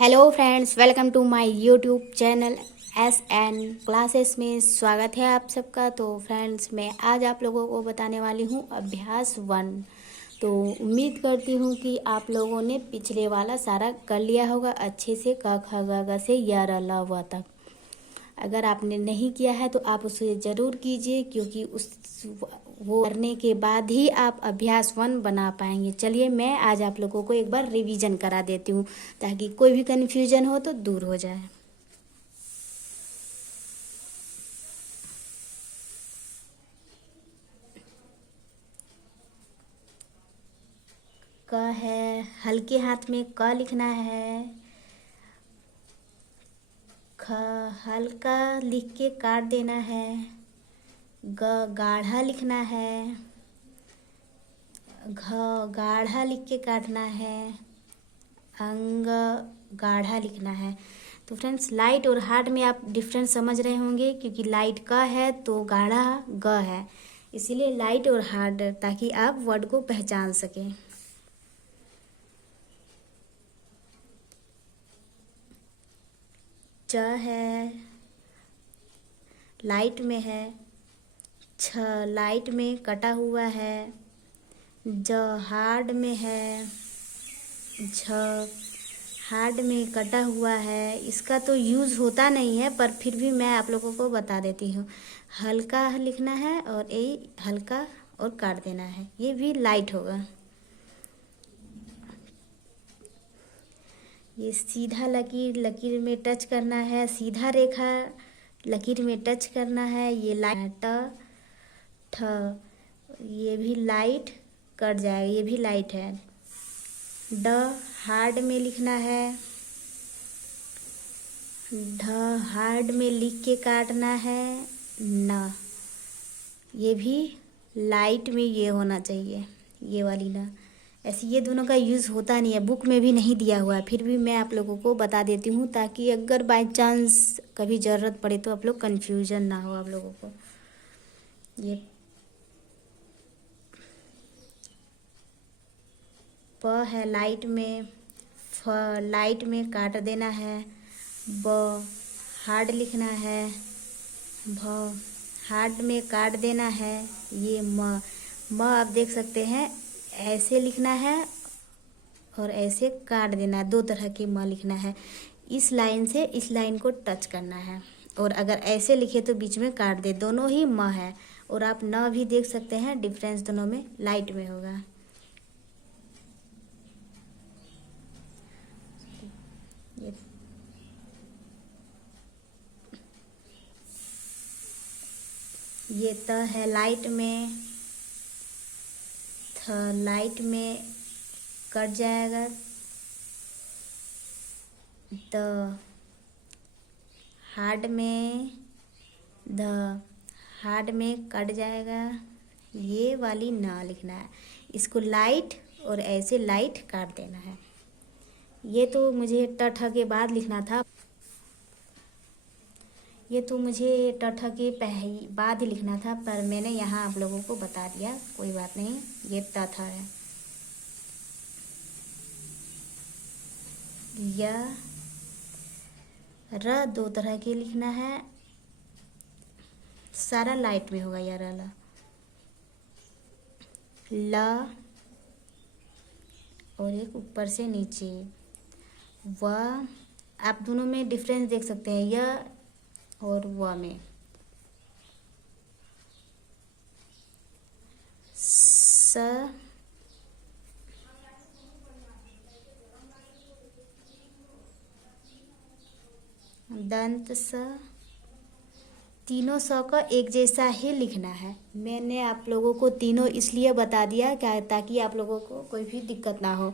Hello friends, welcome to my YouTube channel SN classes में स्वागत है आप सबका। तो फ्रेंड्स, मैं आज आप लोगों को बताने वाली हूँ अभ्यास 1। तो उम्मीद करती हूँ कि आप लोगों ने पिछले वाला सारा कर लिया होगा अच्छे से, क ख ग घ से य र ल व तक। अगर आपने नहीं किया है तो आप उसे ज़रूर कीजिए, क्योंकि वो करने के बाद ही आप अभ्यास 1 बना पाएंगे। चलिए, मैं आज आप लोगों को एक बार रिवीजन करा देती हूँ ताकि कोई भी कन्फ्यूजन हो तो दूर हो जाए। क है, हल्के हाथ में क लिखना है। ख हल्का लिख के काट देना है। ग गाढ़ा लिखना है। घ गाढ़ा लिख के काटना है। अंग गाढ़ा लिखना है। तो फ्रेंड्स, लाइट और हार्ड में आप डिफरेंस समझ रहे होंगे, क्योंकि लाइट का है तो गाढ़ा ग है, इसीलिए लाइट और हार्ड, ताकि आप वर्ड को पहचान सकें। च है, लाइट में है। छ लाइट में कटा हुआ है। ज हार्ड में है। झ हार्ड में कटा हुआ है। इसका तो यूज़ होता नहीं है, पर फिर भी मैं आप लोगों को बता देती हूँ। हल्का लिखना है और यही हल्का और काट देना है, ये भी लाइट होगा। ये सीधा लकीर, लकीर में टच करना है। सीधा रेखा लकीर में टच करना है। ये लाइट ठ, ये भी लाइट कट जाएगा, ये भी लाइट है। ड हार्ड में लिखना है। ढ हार्ड में लिख के काटना है। न, ये भी लाइट में ये होना चाहिए, ये वाली न। ऐसे ये दोनों का यूज़ होता नहीं है, बुक में भी नहीं दिया हुआ है, फिर भी मैं आप लोगों को बता देती हूँ ताकि अगर बाय चांस कभी ज़रूरत पड़े तो आप लोग कन्फ्यूजन ना हो आप लोगों को। ये प है, लाइट में। फ लाइट में काट देना है। ब हार्ड लिखना है। भ हार्ड में काट देना है। ये म आप देख सकते हैं, ऐसे लिखना है और ऐसे काट देना, दो तरह के म लिखना है। इस लाइन से इस लाइन को टच करना है, और अगर ऐसे लिखे तो बीच में काट दे, दोनों ही म है। और आप न भी देख सकते हैं, डिफरेंस दोनों में लाइट में होगा। ये त है, लाइट में। थ लाइट में कट जाएगा। द हार्ड में, द हार्ड में कट जाएगा। ये वाली ना लिखना है, इसको लाइट और ऐसे लाइट काट देना है। ये तो मुझे ट ठ के बाद लिखना था, ये तो मुझे ट ठ के बाद ही लिखना था, पर मैंने यहाँ आप लोगों को बता दिया, कोई बात नहीं। ये त थ है। य र दो तरह के लिखना है, सारा लाइट में होगा। या र ल और एक ऊपर से नीचे। व आप दोनों में डिफरेंस देख सकते हैं, य और व में। स दंत स, तीनों स का एक जैसा ही लिखना है। मैंने आप लोगों को तीनों इसलिए बता दिया क्या, ताकि आप लोगों को कोई भी दिक्कत ना हो।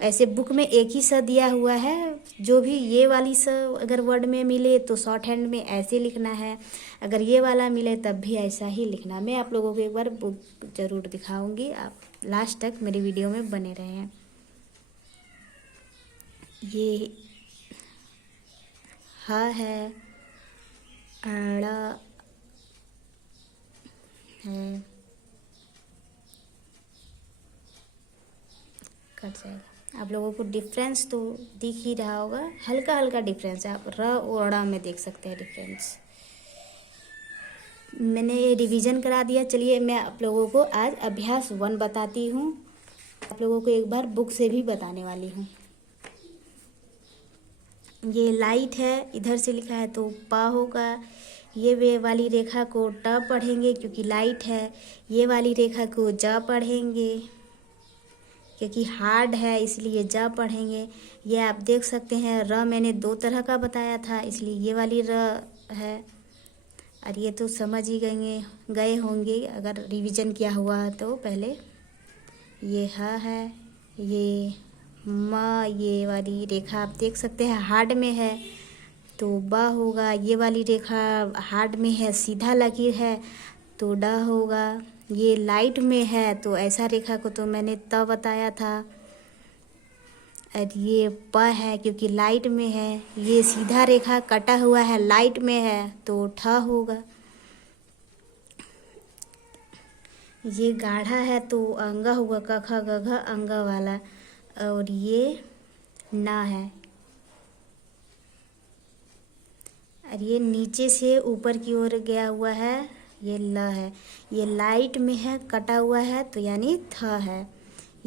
ऐसे बुक में एक ही स दिया हुआ है, जो भी ये वाली स अगर वर्ड में मिले तो शॉर्ट हैंड में ऐसे लिखना है, अगर ये वाला मिले तब भी ऐसा ही लिखना। मैं आप लोगों को एक बार बुक ज़रूर दिखाऊंगी, आप लास्ट तक मेरी वीडियो में बने रहें। ये ह है, ड़ है, कट जाएगा। आप लोगों को डिफरेंस तो दिख ही रहा होगा, हल्का हल्का डिफरेंस है। आप र और ड़ में देख सकते हैं डिफरेंस। मैंने रिवीजन करा दिया। चलिए मैं आप लोगों को आज अभ्यास 1 बताती हूँ। आप लोगों को एक बार बुक से भी बताने वाली हूँ। ये लाइट है, इधर से लिखा है तो पा होगा। ये वे वाली रेखा को ट पढ़ेंगे क्योंकि लाइट है। ये वाली रेखा को ज पढ़ेंगे क्योंकि हार्ड है, इसलिए ज पढ़ेंगे। ये आप देख सकते हैं र मैंने 2 तरह का बताया था, इसलिए ये वाली र है। और ये तो समझ ही गए होंगे अगर रिवीजन किया हुआ तो पहले। ये ह है, ये म, ये वाली रेखा आप देख सकते हैं हार्ड में है तो ब होगा। ये वाली रेखा हार्ड में है, सीधा लकीर है तो ड होगा। ये लाइट में है तो ऐसा रेखा को तो मैंने त बताया था। और ये प है क्योंकि लाइट में है। ये सीधा रेखा कटा हुआ है, लाइट में है तो ठ होगा। ये गाढ़ा है तो अंगा होगा, क ख ग घ अंगा वाला। और ये ना है। और ये नीचे से ऊपर की ओर गया हुआ है, ये ल है। ये लाइट में है, कटा हुआ है तो यानी थ है।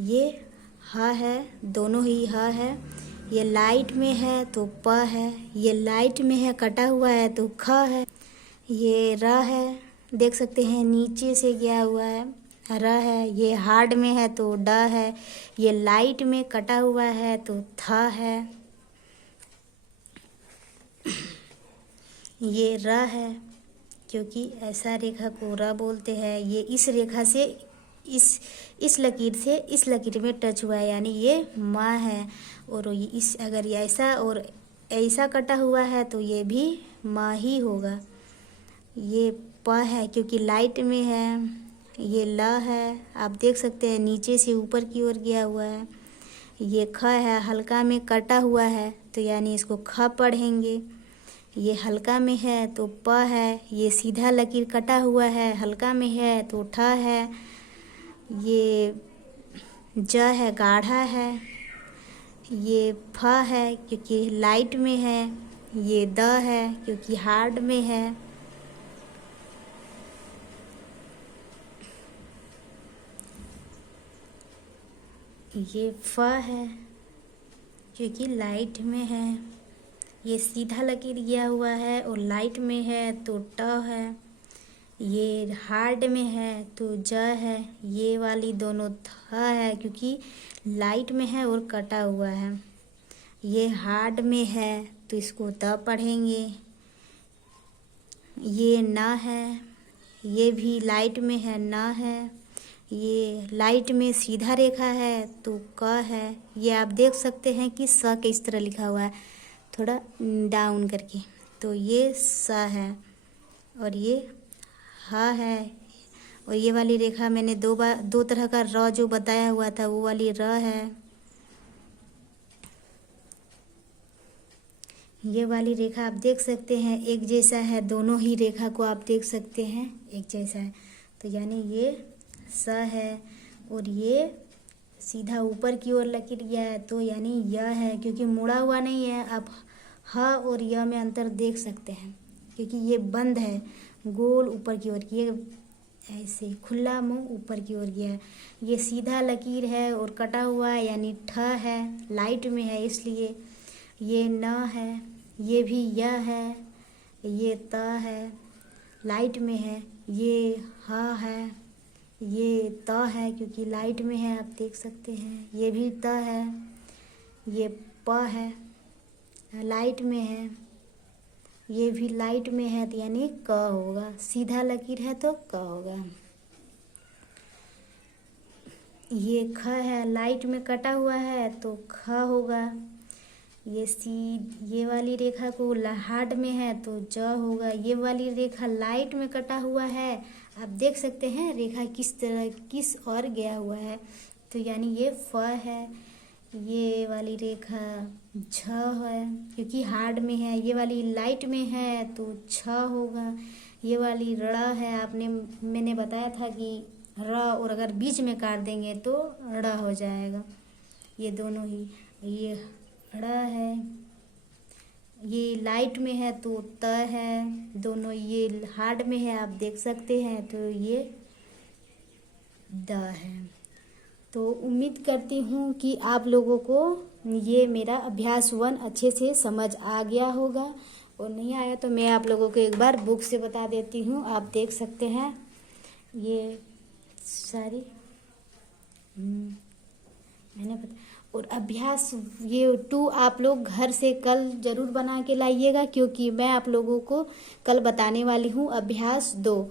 ये ह है, दोनों ही ह है। ये लाइट में है तो प है। ये लाइट में है, कटा हुआ है तो ख है। ये र है, देख सकते हैं नीचे से गया हुआ है, र है। ये हार्ड में है तो ड है। ये लाइट में कटा हुआ है तो थ है। ये र है क्योंकि ऐसा रेखा को र बोलते हैं। ये इस रेखा से इस लकीर से इस लकीर में टच हुआ है यानी ये म है। और ये इस अगर ये ऐसा और ऐसा कटा हुआ है तो ये भी म ही होगा। ये प है क्योंकि लाइट में है। ये ल है, आप देख सकते हैं नीचे से ऊपर की ओर गया हुआ है। ये ख है, हल्का में कटा हुआ है तो यानी इसको ख पढ़ेंगे। ये हल्का में है तो प है। ये सीधा लकीर कटा हुआ है, हल्का में है तो ठ है। ये ज है, गाढ़ा है। ये फ है क्योंकि लाइट में है। ये द है क्योंकि हार्ड में है। ये फ है क्योंकि लाइट में है। ये सीधा लकीर गया हुआ है और लाइट में है तो ट है। ये हार्ड में है तो ज है। ये वाली दोनों थ है क्योंकि लाइट में है और कटा हुआ है। ये हार्ड में है तो इसको त पढ़ेंगे। ये ना है, ये भी लाइट में है, ना है। ये लाइट में सीधा रेखा है तो क है। ये आप देख सकते हैं कि स के इस तरह लिखा हुआ है, थोड़ा डाउन करके, तो ये स है। और ये ह है। और ये वाली रेखा मैंने 2 तरह का र जो बताया हुआ था वो वाली र है। ये वाली रेखा आप देख सकते हैं एक जैसा है, दोनों ही रेखा को आप देख सकते हैं एक जैसा है तो यानी ये स है। और ये सीधा ऊपर की ओर लकीर गया है तो यानी य है क्योंकि मुड़ा हुआ नहीं है। आप ह और य में अंतर देख सकते हैं क्योंकि ये बंद है, गोल ऊपर की ओर, ये ऐसे खुला मुंह ऊपर की ओर गया है। ये सीधा लकीर है और कटा हुआ है यानी ठ है, लाइट में है इसलिए। ये न है, ये भी य है। ये त है, लाइट में है। ये ह है, ये त है क्योंकि लाइट में है, आप देख सकते हैं। ये भी त है। ये प है, लाइट में है। ये भी लाइट में है तो यानी क होगा, सीधा लकीर है तो क होगा। ये ख है, लाइट में कटा हुआ है तो ख होगा। ये वाली रेखा को हार्ड में है तो ज होगा। ये वाली रेखा लाइट में कटा हुआ है, आप देख सकते हैं रेखा किस और गया हुआ है तो यानी ये फ है। ये वाली रेखा झ है क्योंकि हार्ड में है। ये वाली लाइट में है तो छ होगा। ये वाली ड़ है, मैंने बताया था कि र और अगर बीच में काट देंगे तो ड़ हो जाएगा। ये दोनों ही, ये ड़ है, ये लाइट में है तो त है, दोनों ये हार्ड में है आप देख सकते हैं तो ये द है। तो उम्मीद करती हूँ कि आप लोगों को ये मेरा अभ्यास 1 अच्छे से समझ आ गया होगा, और नहीं आया तो मैं आप लोगों को एक बार बुक से बता देती हूँ। आप देख सकते हैं ये सारी मैंने बता, और अभ्यास ये 2 आप लोग घर से कल ज़रूर बना के लाइएगा, क्योंकि मैं आप लोगों को कल बताने वाली हूँ अभ्यास 2।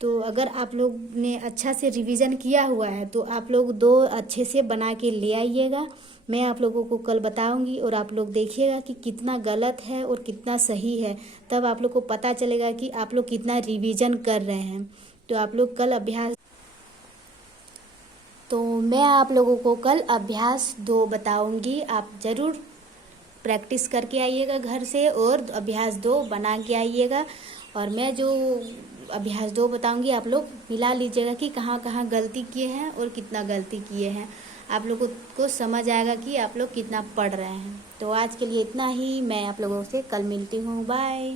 तो अगर आप लोग ने अच्छा से रिवीजन किया हुआ है तो आप लोग 2 अच्छे से बना के ले आइएगा। मैं आप लोगों को कल बताऊंगी और आप लोग देखिएगा कि कितना गलत है और कितना सही है, तब आप लोग को पता चलेगा कि आप लोग कितना रिवीजन कर रहे हैं। तो आप लोग कल अभ्यास, तो मैं आप लोगों को कल अभ्यास 2 बताऊंगी। आप ज़रूर प्रैक्टिस करके आइएगा घर से और अभ्यास 2 बना के आइएगा। और मैं जो अभ्यास 2 बताऊंगी आप लोग मिला लीजिएगा कि कहाँ कहाँ गलती किए हैं और कितना गलती किए हैं। आप लोगों को समझ आएगा कि आप लोग कितना पढ़ रहे हैं। तो आज के लिए इतना ही, मैं आप लोगों से कल मिलती हूँ। बाय।